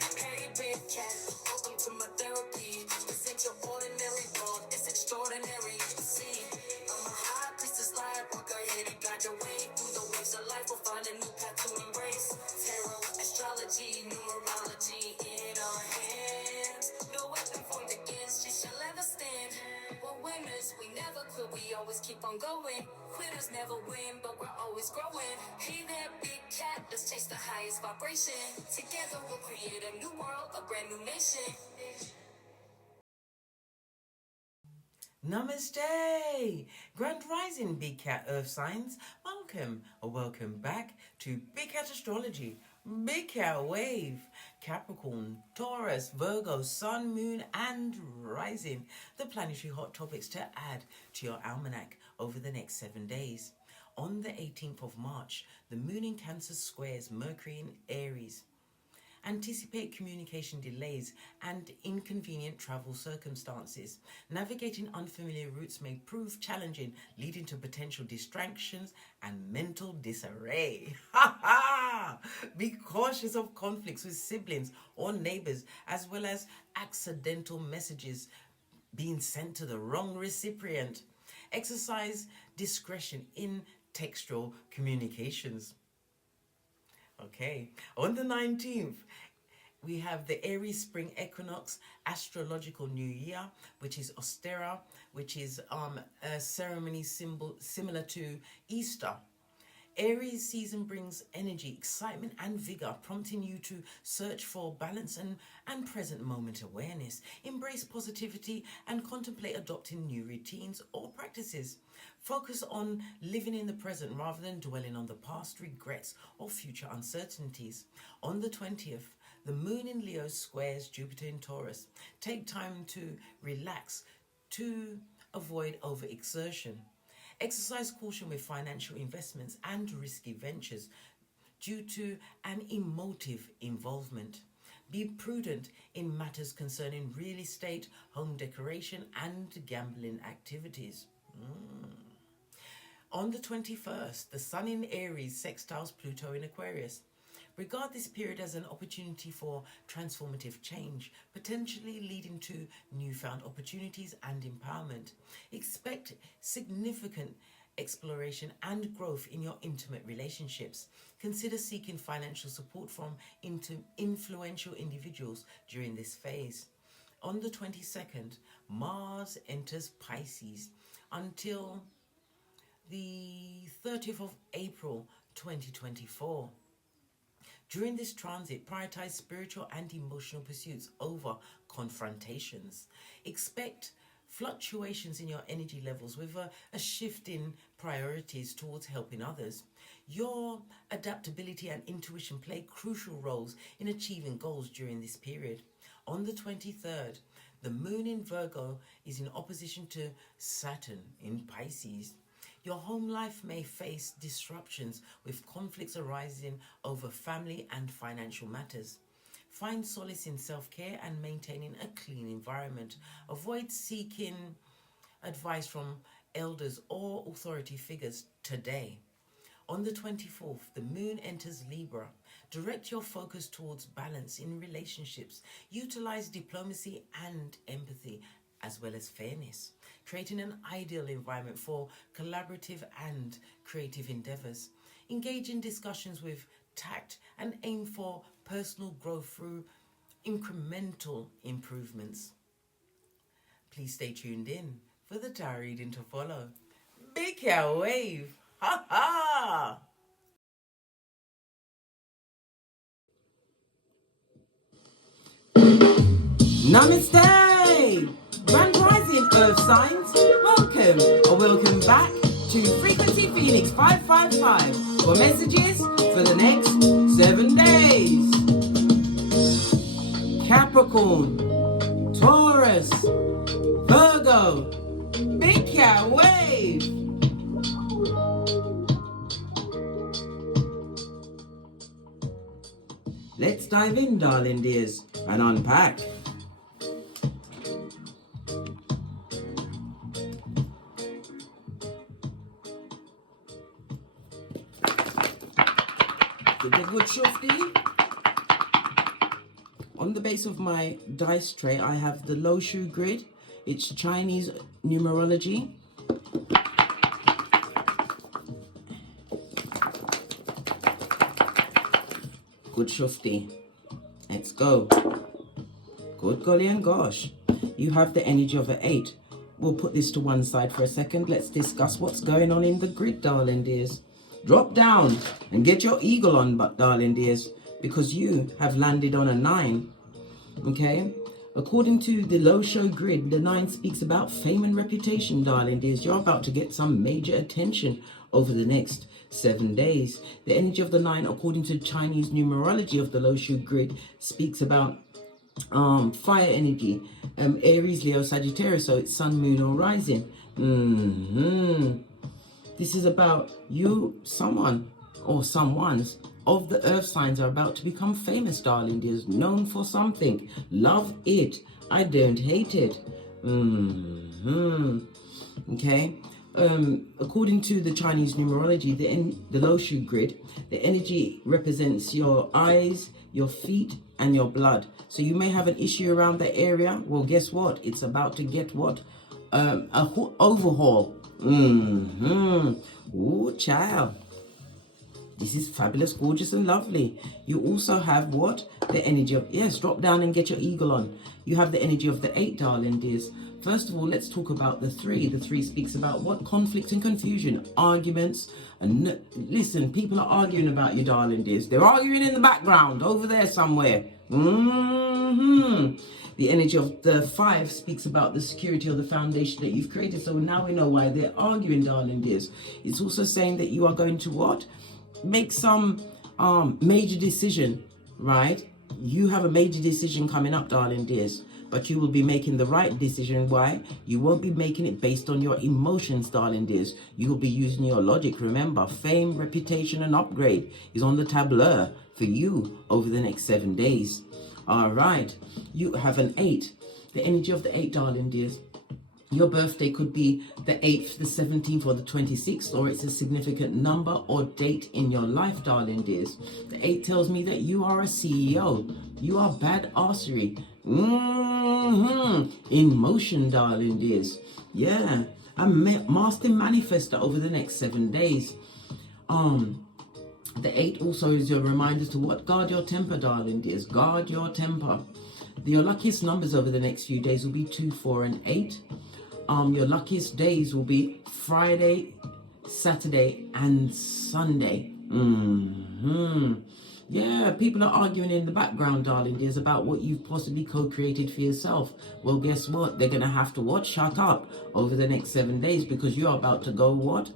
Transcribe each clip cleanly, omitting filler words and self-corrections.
Hey, big cat, welcome to my therapy. This ain't your ordinary world, it's extraordinary. See, I'm a high priestess lightworker, here to guide your way through the waves of life. We'll find a new path to embrace. Tarot, astrology, numerology in our hands. No weapon formed against you shall ever stand. We're winners, we never quit, we always keep on going. Quitters never win, but we're always growing. Hey there, big cat, let's chase the highest vibration. Together we'll create a new world, a brand new nation. Namaste! Grand Rising Big Cat Earth Signs. Welcome or welcome back to Big Cat Astrology. Big Cat Wave. Capricorn, Taurus, Virgo, Sun, Moon and Rising. The planetary hot topics to add to your almanac over the next 7 days. On the 18th of March, the Moon in Cancer squares Mercury in Aries. Anticipate communication delays and inconvenient travel circumstances. Navigating unfamiliar routes may prove challenging, leading to potential distractions and mental disarray. Be cautious of conflicts with siblings or neighbors, as well as accidental messages being sent to the wrong recipient. Exercise discretion in textual communications. Okay, on the 19th, we have the Aries Spring Equinox, Astrological New Year, which is Ostera, which is a ceremony symbol similar to Easter. Aries season brings energy, excitement and vigor, prompting you to search for balance and present moment awareness. Embrace positivity and contemplate adopting new routines or practices. Focus on living in the present rather than dwelling on the past regrets or future uncertainties. On the 20th, the Moon in Leo squares Jupiter in Taurus. Take time to relax to avoid overexertion. Exercise caution with financial investments and risky ventures due to an emotive involvement. Be prudent in matters concerning real estate, home decoration, and gambling activities. On the 21st, the Sun in Aries sextiles Pluto in Aquarius. Regard this period as an opportunity for transformative change, potentially leading to newfound opportunities and empowerment. Expect significant exploration and growth in your intimate relationships. Consider seeking financial support from influential individuals during this phase. On the 22nd, Mars enters Pisces until the 30th of April 2024. During this transit, prioritize spiritual and emotional pursuits over confrontations. Expect fluctuations in your energy levels with a shift in priorities towards helping others. Your adaptability and intuition play crucial roles in achieving goals during this period. On the 23rd, the Moon in Virgo is in opposition to Saturn in Pisces. Your home life may face disruptions with conflicts arising over family and financial matters. Find solace in self-care and maintaining a clean environment. Avoid seeking advice from elders or authority figures today. On the 24th, the Moon enters Libra. Direct your focus towards balance in relationships. Utilize diplomacy and empathy, as well as fairness, creating an ideal environment for collaborative and creative endeavors. Engage in discussions with tact and aim for personal growth through incremental improvements. Please stay tuned in for the tarot reading to follow. Big Cat Wave! Ha ha! Namaste! Grand Rising Earth Signs, welcome or welcome back to Frequency Phoenix 555 for messages for the next 7 days. Capricorn, Taurus, Virgo, Big Cat Wave. Let's dive in, darling dears, and unpack. Give it a good shufty. On the base of my dice tray, I have the Lo Shu grid. It's Chinese numerology. Good shufti. Let's go. Good golly and gosh. You have the energy of an 8. We'll put this to one side for a second. Let's discuss what's going on in the grid, darling dears. Drop down and get your eagle on, but darling dears, because you have landed on a 9. Okay? According to the Lo Shu grid, the 9 speaks about fame and reputation, darling dears. You're about to get some major attention over the next 7 days. The energy of the 9, according to Chinese numerology of the Lo Shu grid, speaks about fire energy, Aries, Leo, Sagittarius, so it's sun, moon, or rising. This is about you, someone or someone's of the earth signs are about to become famous, darling dears, known for something. Love it. I don't hate it. Okay. According to the Chinese numerology, the Lo Shu grid, the energy represents your eyes, your feet, and your blood. So you may have an issue around the area. Well, guess what? It's about to get what? A overhaul. Ooh, child. This is fabulous, gorgeous, and lovely. You also have what? The energy of, yes, drop down and get your eagle on. You have the energy of the 8, darling dears. First of all, let's talk about the 3. The 3 speaks about what? Conflict and confusion, arguments. And listen, people are arguing about you, darling dears. They're arguing in the background, over there somewhere. The energy of the 5 speaks about the security of the foundation that you've created. So now we know why they're arguing, darling dears. It's also saying that you are going to what? Make some major decision, right? You have a major decision coming up, darling dears, but you will be making the right decision. Why? You won't be making it based on your emotions, darling dears. You will be using your logic. Remember, fame, reputation, and upgrade is on the tableau for you over the next 7 days. All right, you have an 8. The energy of the 8, darling dears. Your birthday could be the 8th, the 17th, or the 26th, or it's a significant number or date in your life, darling dears. The 8 tells me that you are a CEO. You are badassery. In motion, darling dears. Yeah, a master manifester over the next 7 days. The 8 also is your reminder to what? Guard your temper, darling dears. Guard your temper. Your luckiest numbers over the next few days will be 2, 4, and 8. Your luckiest days will be Friday, Saturday, and Sunday. Yeah, people are arguing in the background, darling dears, about what you've possibly co-created for yourself. Well, guess what? They're going to have to what? Shut up over the next 7 days, because you're about to go what?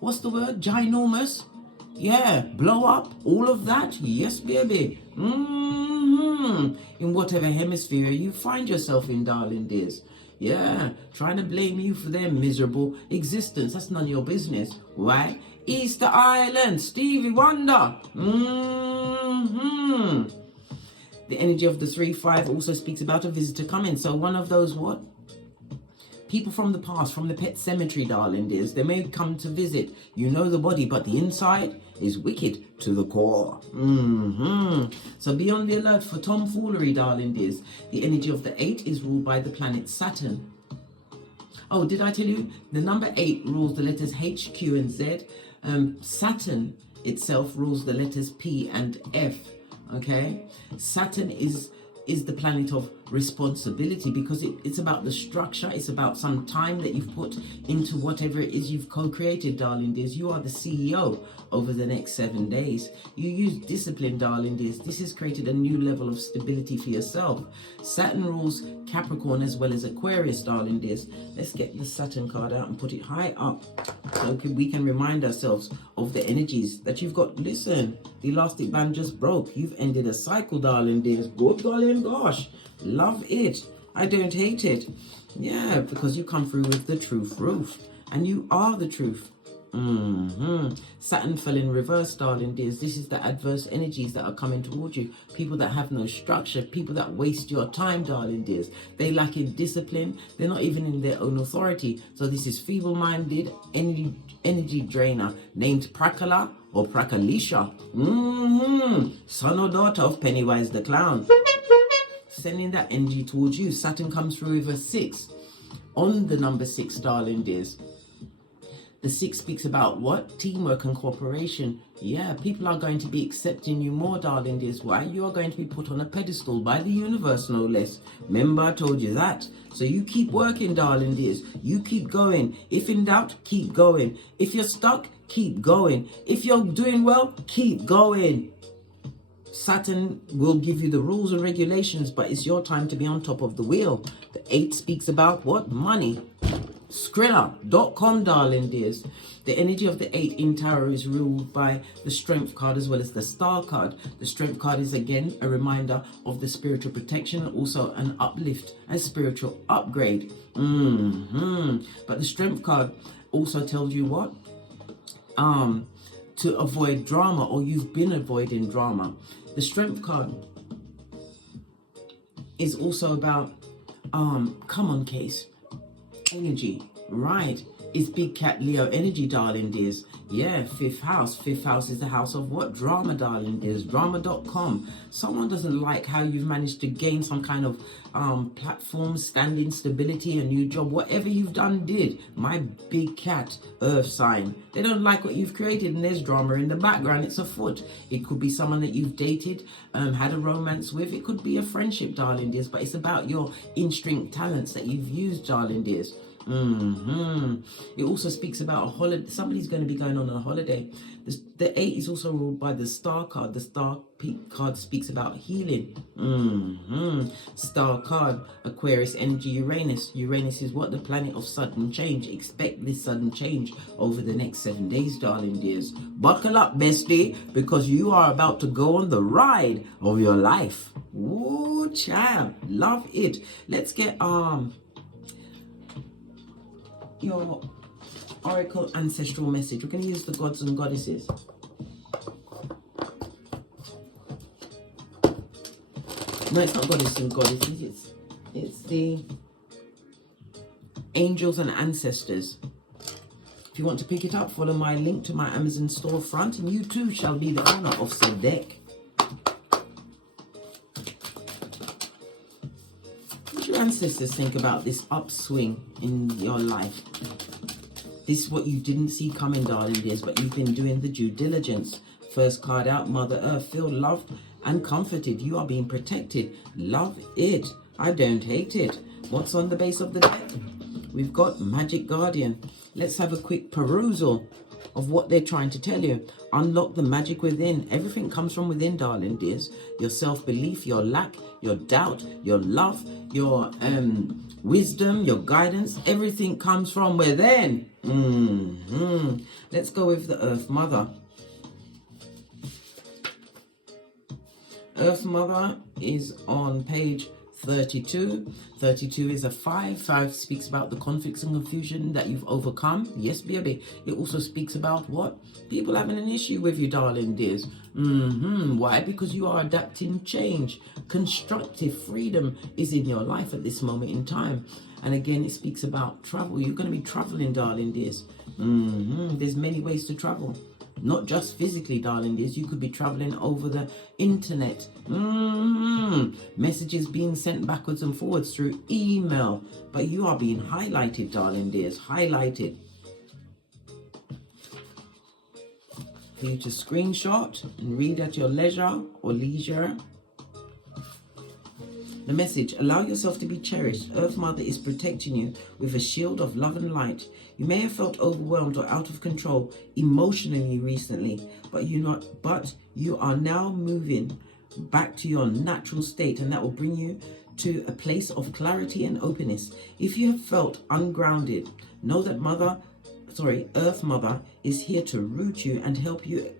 What's the word? Ginormous? Yeah, blow up, all of that. Yes, baby. In whatever hemisphere you find yourself in, darling dears. Yeah, trying to blame you for their miserable existence. That's none of your business. Why? Easter Island, Stevie Wonder. The energy of the 3-5 also speaks about a visitor coming. So one of those what? People from the past, from the pet cemetery, darling dears. They may come to visit. You know the body, but the inside is wicked to the core. So be on the alert for tomfoolery, darling dears. The energy of the 8 is ruled by the planet Saturn. Oh, did I tell you? The number 8 rules the letters H, Q, and Z. Saturn itself rules the letters P and F. Okay? Saturn is the planet of responsibility, because it's about the structure. It's about some time that you've put into whatever it is you've co-created, darling dears. You are the CEO over the next 7 days. You use discipline, darling dears. This has created a new level of stability for yourself. Saturn rules Capricorn as well as Aquarius, darling dears. Let's get the Saturn card out and put it high up so we can remind ourselves of the energies that you've got. Listen, the elastic band just broke. You've ended a cycle, darling dears. Good golly and gosh. Love it. I don't hate it. Yeah, because you come through with the truth roof. And you are the truth. Saturn fell in reverse, darling dears. This is the adverse energies that are coming towards you. People that have no structure, people that waste your time, darling dears. They lack in discipline. They're not even in their own authority. So this is feeble-minded energy drainer named Prakala or Prakalisha. Son or daughter of Pennywise the Clown. Sending that energy towards you. Saturn comes through with a 6 on the number 6, darling dears. The 6 speaks about what? Teamwork and cooperation. Yeah, people are going to be accepting you more, darling dears. Why? You are going to be put on a pedestal by the universe, no less. Remember, I told you that. So you keep working, darling dears. You keep going. If in doubt, keep going. If you're stuck, keep going. If you're doing well, keep going. Saturn will give you the rules and regulations, but it's your time to be on top of the wheel. The 8 speaks about what? Money. Skrilla.com, darling dears. The energy of the 8 in tarot is ruled by the Strength card as well as the Star card. The Strength card is again a reminder of the spiritual protection and also an uplift and spiritual upgrade. But the Strength card also tells you what? To avoid drama, or you've been avoiding drama. The Strength card is also about come on, case energy, right? It's big cat Leo energy, darling dears. Yeah, 5th house. 5th house is the house of what? Drama, darling dears. Drama.com. Someone doesn't like how you've managed to gain some kind of platform, standing, stability, a new job, whatever you've done did. My big cat, earth sign. They don't like what you've created, and there's drama in the background. It's afoot. It could be someone that you've dated, had a romance with. It could be a friendship, darling dears, but it's about your instinct talents that you've used, darling dears. It also speaks about a holiday. Somebody's going to be going on a holiday. The 8 is also ruled by the Star card. The Star card speaks about healing. Star card, Aquarius energy, Uranus. Uranus is what? The planet of sudden change. Expect this sudden change over the next 7 days, darling dears. Buckle up, bestie, because you are about to go on the ride of your life. Ooh, child, love it. Let's get your oracle ancestral message. We're going to use the gods and goddesses. No, it's not goddesses and goddesses. It's the angels and ancestors. If you want to pick it up, follow my link to my Amazon storefront, and you too shall be the owner of said deck. What do your ancestors think about this upswing in your life? This is what you didn't see coming, darling dears, but you've been doing the due diligence. First card out, Mother Earth. Feel loved and comforted. You are being protected. Love it. I don't hate it. What's on the base of the deck? We've got Magic Guardian. Let's have a quick perusal of what they're trying to tell you. Unlock the magic within. Everything comes from within, darling dears. Your self-belief, your lack, your doubt, your love, your wisdom, your guidance. Everything comes from within. Let's go with the Earth Mother. Earth Mother is on page 32. 32 is a 5. 5 speaks about the conflicts and confusion that you've overcome. Yes, baby. It also speaks about what? People having an issue with you, darling dears. Why? Because you are adapting change. Constructive freedom is in your life at this moment in time. And again, it speaks about travel. You're going to be traveling, darling dears. There's many ways to travel. Not just physically, darling dears. You could be traveling over the internet. Messages being sent backwards and forwards through email. But you are being highlighted, darling dears. Highlighted. For you to screenshot and read at your leisure or leisure. The message, allow yourself to be cherished. Earth Mother is protecting you with a shield of love and light. You may have felt overwhelmed or out of control emotionally recently, but you are now moving back to your natural state, and that will bring you to a place of clarity and openness. If you have felt ungrounded, know that Earth Mother is here to root you and help you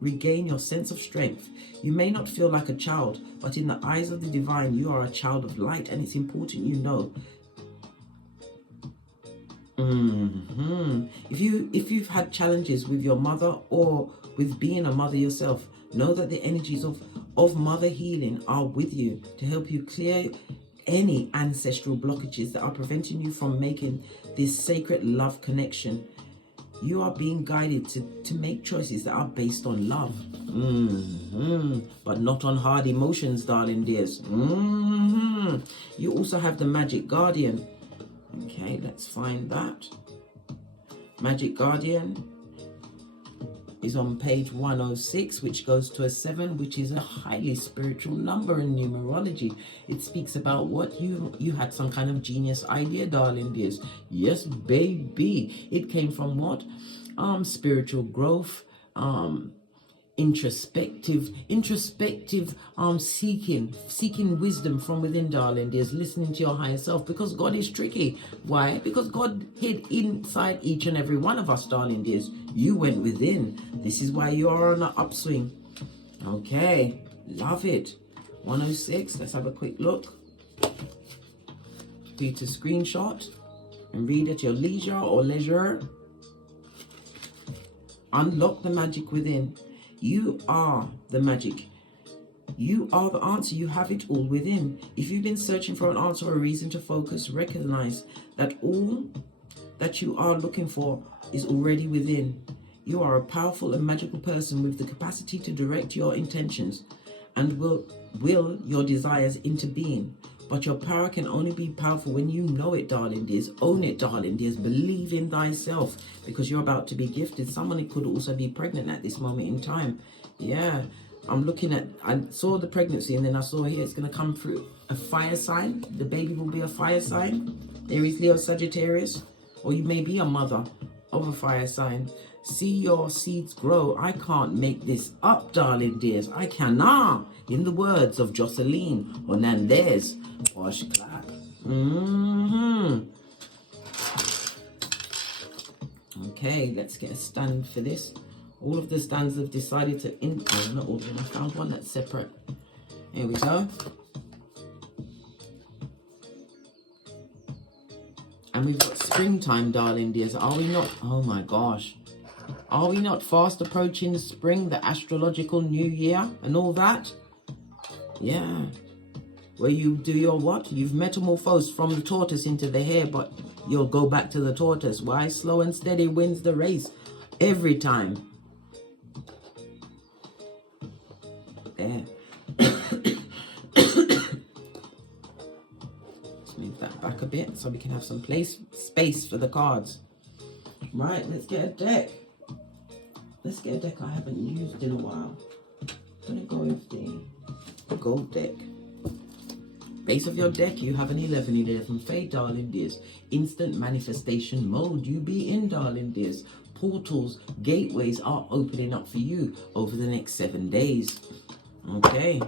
regain your sense of strength. You may not feel like a child, but in the eyes of the divine, you are a child of light, and it's important you know. If you've had challenges with your mother or with being a mother yourself, know that the energies of mother healing are with you to help you clear any ancestral blockages that are preventing you from making this sacred love connection. You are being guided to make choices that are based on love, but not on hard emotions, darling dears. You also have the Magic Guardian. Okay, let's find that. Magic Guardian is on page 106, which goes to a 7, which is a highly spiritual number in numerology. It speaks about what you had some kind of genius idea, darling dears. Yes, baby. It came from what? Spiritual growth, introspective seeking wisdom from within, darling dears, listening to your higher self, because God is tricky. Why? Because God hid inside each and every one of us, darling dears. You went within. This is why you are on an upswing. Okay, love it. 106, let's have a quick look. For you to screenshot and read at your leisure or leisure. Unlock the magic within. You are the magic. You are the answer. You have it all within. If you've been searching for an answer or a reason to focus, recognize that all that you are looking for is already within. You are a powerful and magical person with the capacity to direct your intentions and will your desires into being. But your power can only be powerful when you know it, darling dears. Own it, darling dears. Believe in thyself, because you're about to be gifted. Someone could also be pregnant at this moment in time. Yeah, I saw the pregnancy, and then I saw here it's going to come through a fire sign. The baby will be a fire sign. Aries, Leo, Sagittarius. Or you may be a mother of a fire sign. See your seeds grow. I can't make this up, darling dears. I cannot. In the words of Jocelyn Hernandez. Wash, clap. Okay, let's get a stand for this. All of the stands have decided to not all of them. I found one that's separate. Here we go. And we've got springtime, darling dears. Are we not? Oh my gosh. Are we not fast approaching spring, the astrological new year and all that? Yeah. Where you do your what? You've metamorphosed from the tortoise into the hare, but you'll go back to the tortoise. Why? Slow and steady wins the race every time. There. Let's move that back a bit so we can have some space for the cards. Right, let's get a deck. Let's get a deck I haven't used in a while. I'm gonna go with the gold deck. Base of your deck, you have an 11 fade, darling dears. Instant manifestation mode you be in, darling dears. Portals, gateways are opening up for you over the next 7 days. Okay.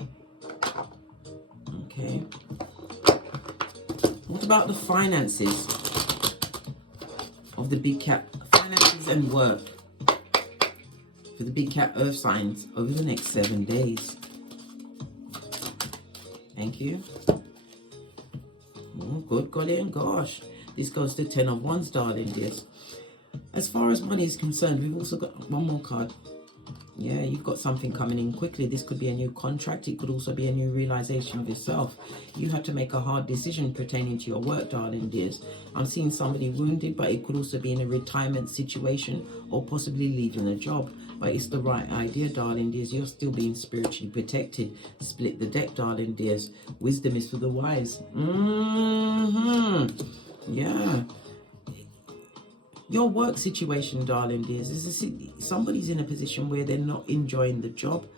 What about the finances of the big cat? Finances and work for the big cat earth signs over the next 7 days. Thank you. Oh, good golly and gosh. This goes to 10 of Wands, darling dears. As far as money is concerned, we've also got one more card. Yeah, you've got something coming in quickly. This could be a new contract. It could also be a new realization of yourself. You had to make a hard decision pertaining to your work, darling dears. I'm seeing somebody wounded, but it could also be in a retirement situation or possibly leaving a job. But it's the right idea, darling dears. You're still being spiritually protected. Split the deck, darling dears. Wisdom is for the wise. Yeah. Your work situation, darling dears, is somebody's in a position where they're not enjoying the job.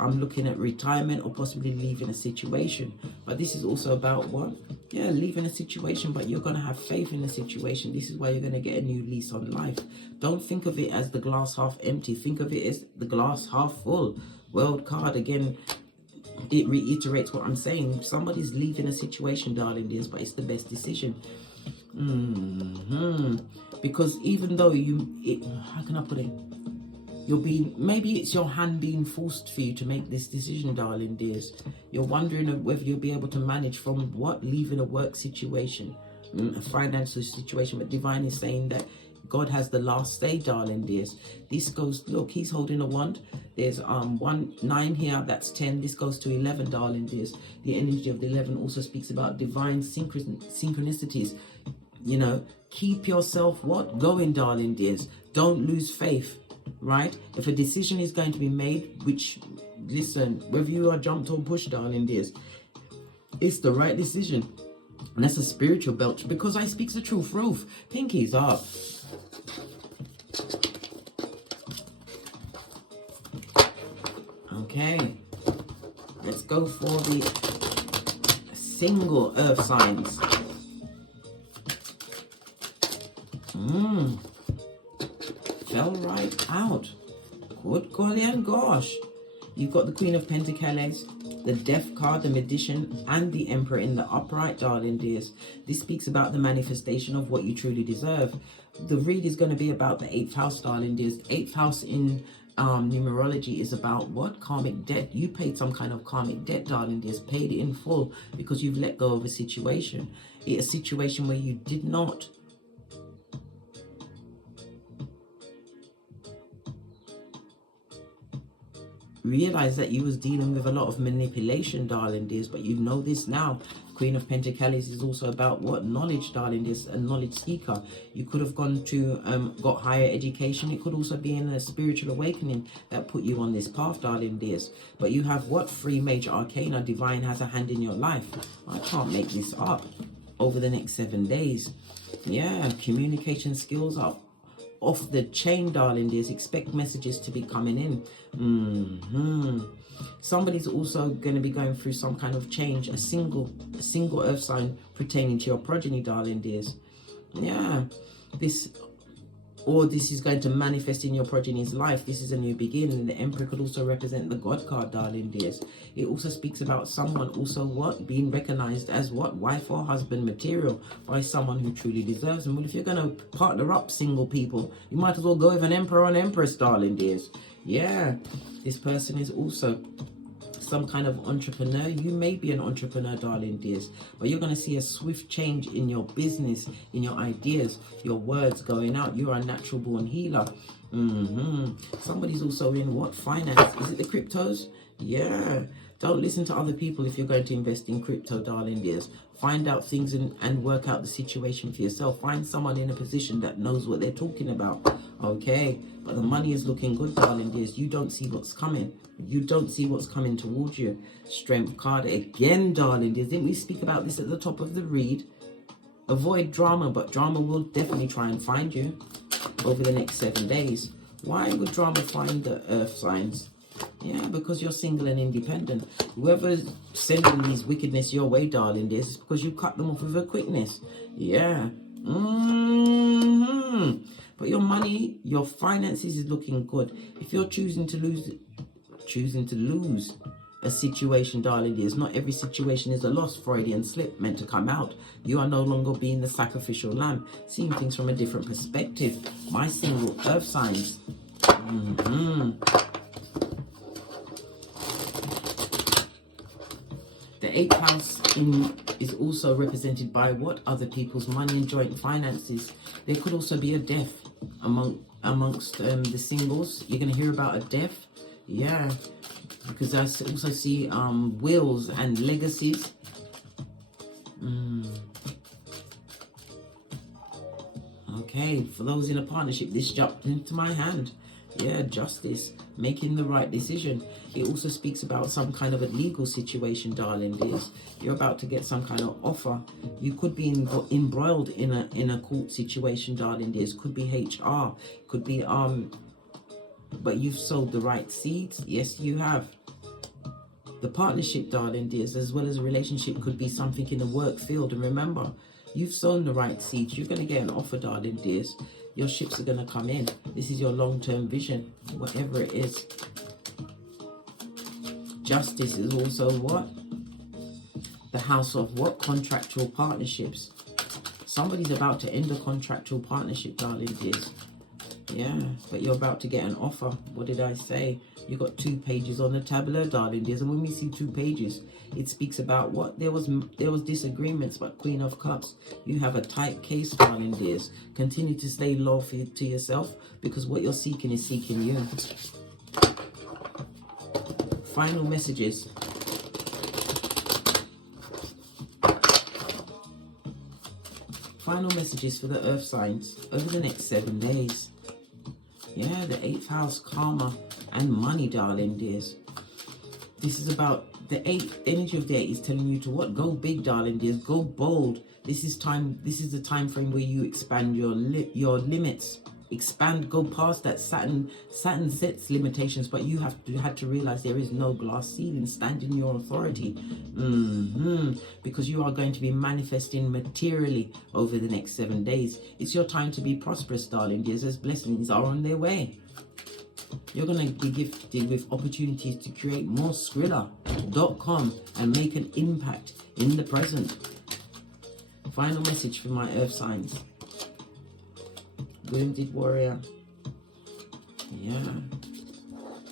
I'm looking at retirement or possibly leaving a situation. But this is also about what? Yeah, leaving a situation, but you're going to have faith in the situation. This is why you're going to get a new lease on life. Don't think of it as the glass half empty. Think of it as the glass half full. World card, again, it reiterates what I'm saying. Somebody's leaving a situation, darling dears, but it's the best decision. Because even though how can I put it? Maybe it's your hand being forced for you to make this decision, darling dears. You're wondering whether you'll be able to manage from leaving a work situation. a financial situation, but divine is saying that God has the last say, darling dears. This goes, look, he's holding a wand. There's 9 here, that's 10. This goes to 11, darling dears. The energy of the 11 also speaks about divine synchronicities. You know, keep yourself what? Going, darling dears. Don't lose faith, right? If a decision is going to be made, which, listen, whether you are jumped or pushed, darling dears, it's the right decision. And that's a spiritual belt, because I speaks the truth, Ruth. Pinkies up. Okay, let's go for the single earth signs. Fell right out. Good golly and gosh. You've got the Queen of Pentacles, the Death card, the Magician, and the Emperor in the upright, darling dears. This speaks about the manifestation of what you truly deserve. The read is going to be about the 8th house, darling dears. 8th house in numerology is about what? Karmic debt. You paid some kind of karmic debt, darling dears. Paid it in full because you've let go of a situation. A situation where you did not realize that you was dealing with a lot of manipulation, darling dears, but you know this now. Queen of Pentacles is also about what? Knowledge, darling dears, a knowledge seeker. You could have gone to got higher education. It could also be in a spiritual awakening that put you on this path, darling dears. But you have what? 3 major arcana. Divine has a hand in your life. I can't make this up. Over the next 7 days, yeah, communication skills are off the chain, darling dears. Expect messages to be coming in. Somebody's also going to be going through some kind of change, a single earth sign pertaining to your progeny, darling dears. Yeah, this is going to manifest in your progeny's life. This is a new beginning. The Emperor could also represent the God card, darling dears. It also speaks about someone also what? Being recognized as what? Wife or husband material by someone who truly deserves them. Well, if you're going to partner up, single people, you might as well go with an Emperor or an Empress, darling dears. Yeah, this person is also some kind of entrepreneur. You may be an entrepreneur, darling dears, but you're going to see a swift change in your business, in your ideas, your words going out. You are a natural born healer. Somebody's also in what? Finance. Is it the cryptos? Yeah. Don't listen to other people if you're going to invest in crypto, darling dears. Find out things and work out the situation for yourself. Find someone in a position that knows what they're talking about. Okay, but the money is looking good, darling dears. You don't see what's coming. You don't see what's coming towards you. Strength card again, darling dears. Didn't we speak about this at the top of the read? Avoid drama, but drama will definitely try and find you over the next 7 days. Why would drama find the earth signs? Yeah, because you're single and independent. Whoever's sending these wickedness your way, darling dears, is because you cut them off with a quickness. Yeah. But your money, your finances is looking good. If you're choosing to lose a situation, darling dears, not every situation is a loss. Freudian slip, meant to come out. You are no longer being the sacrificial lamb, seeing things from a different perspective. My single earth signs. The 8th house is also represented by what? Other people's money and joint finances. There could also be a death amongst the singles. You're going to hear about a death. Yeah, because I also see wills and legacies. Okay, for those in a partnership, this jumped into my hand. Yeah, justice, making the right decision. It also speaks about some kind of a legal situation, darling dears. You're about to get some kind of offer. You could be embroiled in a court situation, darling dears. Could be HR, could be but you've sowed the right seeds. Yes, you have. The partnership, darling dears, as well as a relationship, could be something in the work field. And remember, you've sown the right seeds. You're going to get an offer, darling dears. Your ships are going to come in. This is your long-term vision, whatever it is. Justice is also what? The house of what? Contractual partnerships. Somebody's about to end a contractual partnership, darling dears. Yeah, but you're about to get an offer. What did I say? You got 2 pages on the tableau, darling dears. And when we see 2 pages, it speaks about what there was disagreements, but Queen of Cups, you have a tight case, darling dears. Continue to stay loyal to yourself, because what you're seeking is seeking you. Final messages. Final messages for the earth signs over the next 7 days. Yeah, the 8th house, karma and money, darling dears. This is about the 8th energy of the 8 is telling you to what? Go big, darling dears. Go bold. This is the time frame where you expand your limits. Expand, go past that. Saturn sets limitations, but you had to realize there is no glass ceiling. Stand in your authority, because you are going to be manifesting materially over the next 7 days. It's your time to be prosperous, darling dears, as blessings are on their way. You're going to be gifted with opportunities to create more Skrilla.com and make an impact in the present. Final message for my earth signs. Wounded warrior. Yeah.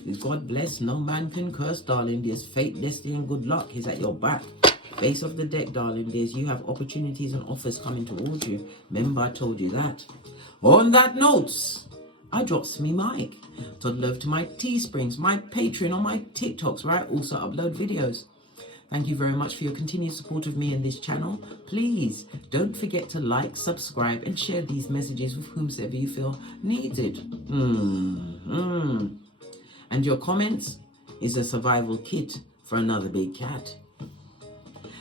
With God bless, no man can curse, darling dears. Fate, destiny, and good luck is at your back. Face of the deck, darling dears. You have opportunities and offers coming towards you. Remember, I told you that. On that note, I drops me mic. Todd love to my Teesprings, my Patreon, or my TikToks, where I also upload videos. Thank you very much for your continued support of me and this channel. Please don't forget to like, subscribe, and share these messages with whomsoever you feel needed. And your comments is a survival kit for another big cat.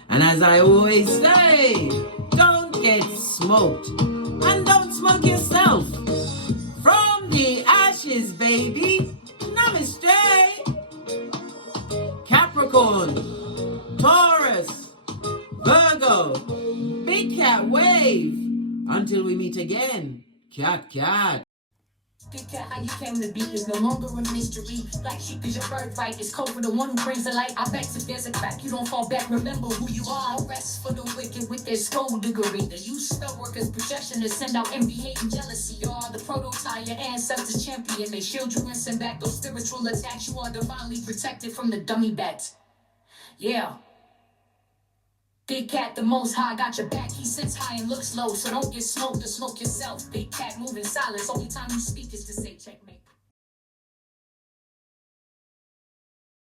And as I always say, don't get smoked and don't smoke yourself. From the ashes, baby. Namaste. Capricorn, Taurus, Virgo, big cat wave. Until we meet again, cat. Big cat, how you came to be is no longer a mystery. Black sheep is your birthright. It's code for the one who brings the light. I bet if there's a crack, you don't fall back. Remember who you are. No rest for the wicked with their skullduggery. The use spell workers' projection to send out envy, hate, and jealousy. You are the prototype, your ancestors champion. They shield you and send back those spiritual attacks. You are divinely protected from the dummy bats. Yeah. Big cat, the most high, got your back. He sits high and looks low, so don't get smoked or smoke yourself. Big cat moving silence. Only time you speak is to say checkmate.